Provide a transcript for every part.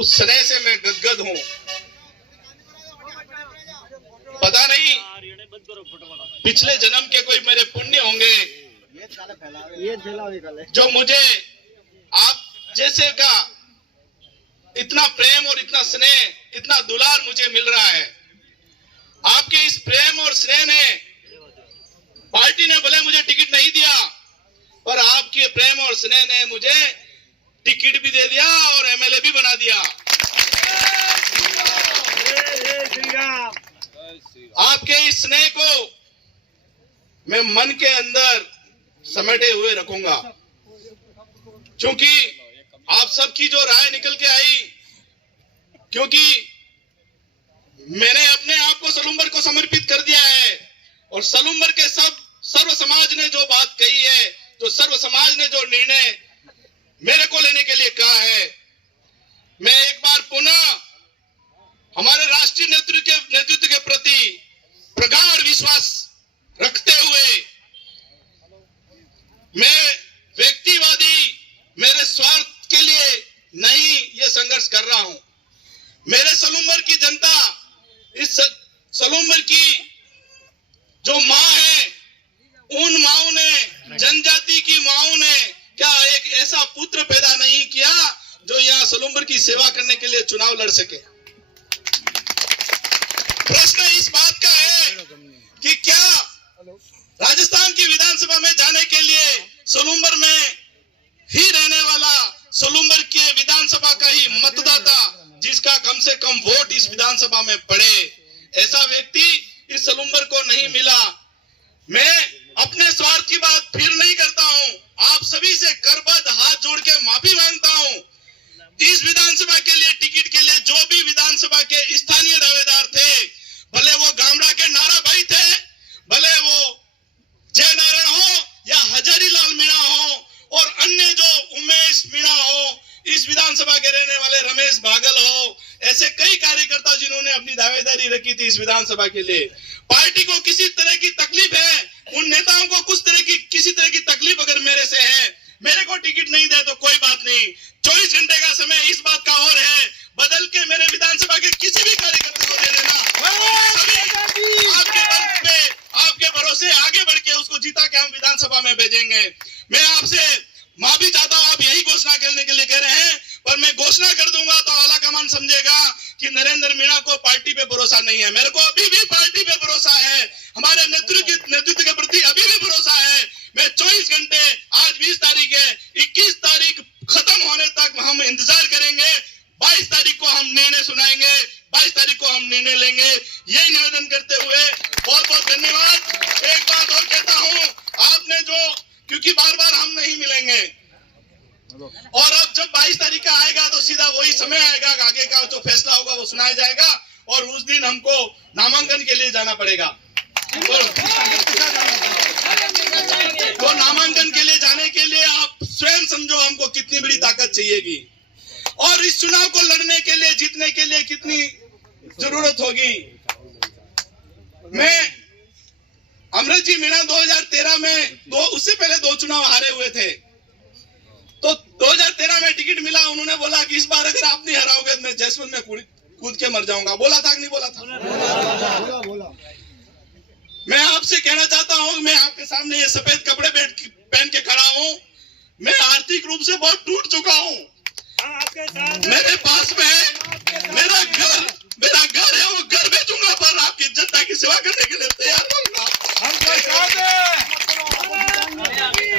उस स्नेह से मैं गदगद हूं। पता नहीं पिछले जन्म के कोई मेरे पुण्य होंगे जो मुझे आप जैसे का इतना प्रेम और इतना स्नेह, इतना दुलार मुझे मिल रहा है। आपके इस प्रेम और स्नेह ने, पार्टी ने भले मुझे टिकट नहीं दिया, पर आपके प्रेम और स्नेह ने मुझे टिकट भी दे दिया और एमएलए भी बना दिया। आपके इस स्नेह को मैं मन के अंदर समेटे हुए रखूंगा, क्योंकि आप सबकी जो राय निकल के आई, क्योंकि मैंने अपने आप को सलूम्बर को समर्पित कर दिया है और सलूम्बर के सर्व समाज ने जो बात कही है, जो सर्व समाज ने जो निर्णय मेरे को लेने के लिए कहा है, मैं एक बार पुनः हमारे राष्ट्रीय नेतृत्व के प्रति प्रगाढ़ विश्वास रखते हुए मैं व्यक्तिवादी, मेरे स्वार्थ के लिए नहीं ये संघर्ष कर रहा हूं। मेरे सलूम्बर की जनता, इस सलूम्बर की जो मां है, उन माओं ने, जनजाति की माओं ने क्या एक ऐसा पुत्र पैदा नहीं किया जो यहाँ सलूम्बर की सेवा करने के लिए चुनाव लड़ सके। प्रश्न इस बात का है कि क्या राजस्थान की विधानसभा में जाने के लिए सलूम्बर में ही रहने वाला, सलूम्बर के विधानसभा का ही मतदाता, जिसका कम से कम वोट इस विधानसभा में पड़े, ऐसा व्यक्ति इस सलूम्बर को नहीं मिला। मैं अपने स्वार्थ की बात फिर नहीं करता हूं, आप सभी से करबद्ध हाथ जोड़ के माफी मांगता हूं। इस विधानसभा के लिए, टिकट के लिए जो भी विधानसभा के स्थानीय दावेदार थे, भले वो गामड़ा के नारा भाई थे, भले वो जय नारायण हो या हजारीलाल मीणा हो और अन्य जो उमेश मीणा हो, इस विधानसभा के रहने वाले रमेश बागल हो, ऐसे कई कार्यकर्ता जिन्होंने अपनी दावेदारी रखी थी इस विधानसभा के लिए। पार्टी को किसी तरह की तकलीफ है, उन नेताओं को किसी तरह की तकलीफ अगर मेरे से है, मेरे को टिकट नहीं दे तो कोई बात नहीं, 24 घंटे का समय इस बात का और है, बदल के मेरे विधानसभा के किसी भी कार्यकर्ता को दे देना। आपके बल पे, आपके भरोसे आगे बढ़ के उसको जीता के हम विधानसभा में भेजेंगे। मैं आपसे माफी चाहता हूं, आप यही घोषणा करने के लिए कह रहे हैं, पर मैं घोषणा कर दूंगा तो आला कमान समझेगा कि नरेंद्र मीणा को पार्टी पे भरोसा नहीं है। मेरे को अभी भी पार्टी पे भरोसा है, हमारे नेतृत्व के प्रति अभी भी भरोसा है। मैं 24 घंटे, आज 20 तारीख है, 21 तारीख खत्म होने तक हम इंतजार करेंगे। 22 तारीख को हम निर्णय सुनाएंगे, 22 तारीख को हम निर्णय लेंगे। यही निवेदन करते हुए बहुत बहुत धन्यवाद। एक बात और कहता हूं, आपने जो, क्योंकि बार बार हम नहीं मिलेंगे, और अब जब 22 तारीख का आएगा तो सीधा वही समय आएगा, आगे का जो फैसला होगा वो सुनाया जाएगा और उस दिन हमको नामांकन के लिए जाना पड़ेगा। तो नामांकन के लिए जाने के लिए आप स्वयं समझो हमको कितनी बड़ी ताकत चाहिएगी, और इस चुनाव को लड़ने के लिए, जीतने के लिए कितनी जरूरत होगी। मैं अमृत जी मीणा 2013 में उससे पहले 2 चुनाव हारे हुए थे, तो 2013 में टिकट मिला, उन्होंने बोला कि इस बार अगर आप नहीं हराओगे मैं जैसलमेर में कूद के मर जाऊंगा। बोला था कि नहीं बोला था? बोला। मैं आपसे कहना चाहता हूं, मैं आपके सामने ये सफेद कपड़े पहन के खड़ा हूं, मैं आर्थिक रूप से बहुत टूट चुका हूं। मेरे पास में मेरा घर है, वो घर बेचूंगा, पर आपकी जनता की सेवा करने के लिए तैयार रहूंगा।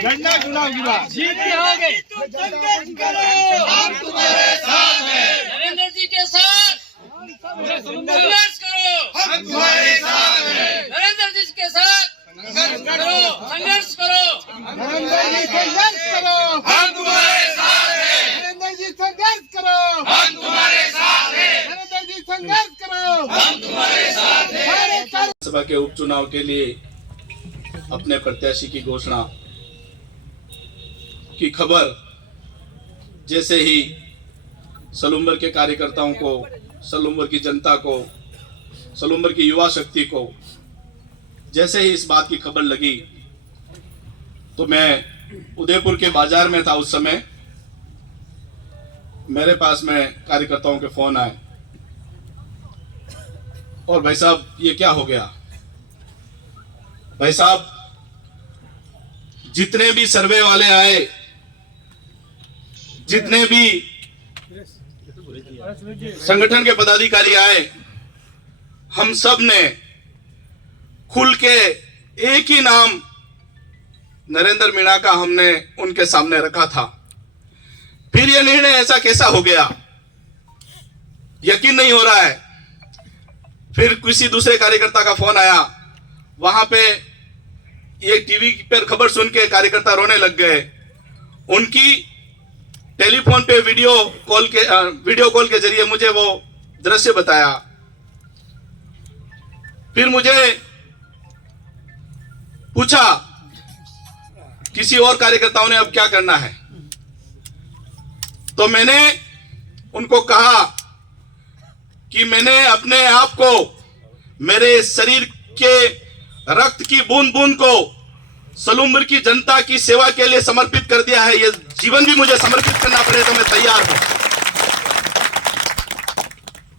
झंडा चुनाव की बात जीत जाओगे, हम तुम्हारे साथ हैं। नरेंद्र जी के साथ संघर्ष करो, हम तुम्हारे साथ हैं। नरेंद्र जी के साथ संघर्ष करो, नरेंद्र जी संघर्ष करो, हम तुम्हारे साथ हैं। नरेंद्र जी संघर्ष करो, हम तुम्हारे साथ हैं। नरेंद्र जी संघर्ष करो, हम तुम्हारे साथ हैं। सभा के उपचुनाव के लिए अपने प्रत्याशी की घोषणा की खबर जैसे ही सलूम्बर के कार्यकर्ताओं को, सलूम्बर की जनता को, सलूम्बर की युवा शक्ति को जैसे ही इस बात की खबर लगी, तो मैं उदयपुर के बाजार में था उस समय। मेरे पास में कार्यकर्ताओं के फोन आए और भाई साहब ये क्या हो गया। भाई साहब जितने भी सर्वे वाले आए, जितने भी संगठन के पदाधिकारी आए, हम सब ने खुल के एक ही नाम नरेंद्र मीणा का हमने उनके सामने रखा था। फिर यह निर्णय ऐसा कैसा हो गया, यकीन नहीं हो रहा है। फिर किसी दूसरे कार्यकर्ता का फोन आया, वहां पे ये टीवी पर खबर सुन के कार्यकर्ता रोने लग गए। उनकी टेलीफोन पे वीडियो कॉल के जरिए मुझे वो दृश्य बताया। फिर मुझे पूछा किसी और कार्यकर्ताओं ने अब क्या करना है, तो मैंने उनको कहा कि मैंने अपने आप को, मेरे शरीर के रक्त की बूंद बूंद को सलूम्बर की जनता की सेवा के लिए समर्पित कर दिया है। ये जीवन भी मुझे समर्पित करना पड़े तो मैं तैयार हूं।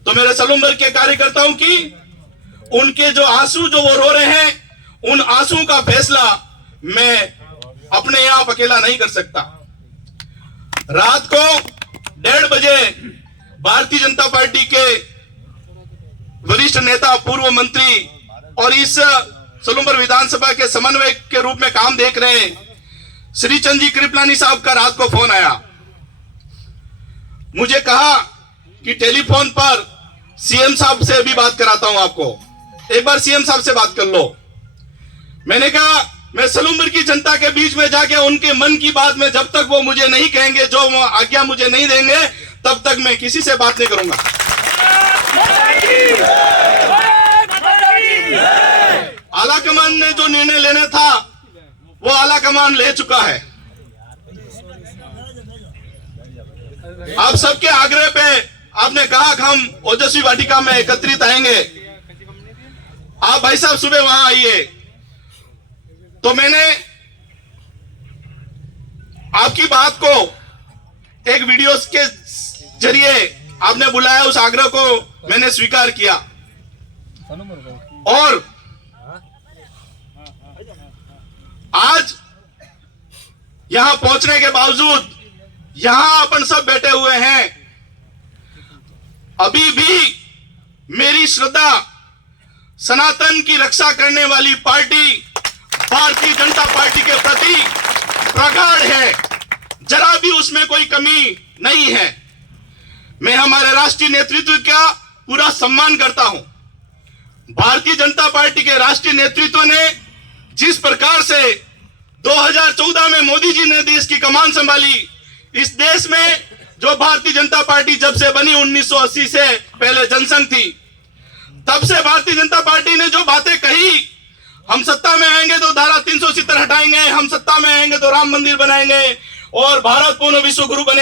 तो मेरे सलूम्बर के कार्यकर्ताओं की, उनके जो आंसू जो वो रो रहे हैं, उन आंसुओं का फैसला मैं अपने आप अकेला नहीं कर सकता। रात को 1:30 बजे भारतीय जनता पार्टी के वरिष्ठ नेता, पूर्व मंत्री और इस सलूम्बर विधानसभा के समन्वयक के रूप में काम देख रहे श्री चंद जी कृपलानी साहब का रात को फोन आया। मुझे कहा कि टेलीफोन पर सीएम साहब से भी बात कराता हूं आपको, एक बार सीएम साहब से बात कर लो। मैंने कहा मैं सलूम्बर की जनता के बीच में जाके उनके मन की बात में जब तक वो मुझे नहीं कहेंगे, जो वो आज्ञा मुझे नहीं देंगे, तब तक मैं किसी से बात नहीं करूंगा। आलाकमान ने जो निर्णय लेना था वो आलाकमान ले चुका है। आप सबके आग्रह पे आपने कहा कि हम ओजस्वी वाटिका में एकत्रित आएंगे। आप भाई साहब सुबह वहां आइए। तो मैंने आपकी बात को एक वीडियो के जरिए आपने बुलाया, उस आग्रह को मैंने स्वीकार किया। और आज यहां पहुंचने के बावजूद यहां अपन सब बैठे हुए हैं, अभी भी मेरी श्रद्धा सनातन की रक्षा करने वाली पार्टी भारतीय जनता पार्टी के प्रति प्रगाढ़ है। जरा भी उसमें कोई कमी नहीं है। मैं हमारे राष्ट्रीय नेतृत्व का पूरा सम्मान करता हूं। भारतीय जनता पार्टी के राष्ट्रीय नेतृत्व ने जिस प्रकार से 2014 में मोदी जी ने देश की कमान संभाली, इस देश में जो भारतीय जनता पार्टी जब से बनी 1980 से पहले जनसंघ थी, तब से भारतीय जनता पार्टी ने जो बातें कही, हम सत्ता में आएंगे तो धारा 370 हटाएंगे, हम सत्ता में आएंगे तो राम मंदिर बनाएंगे और भारत पूर्ण विश्व गुरु बने।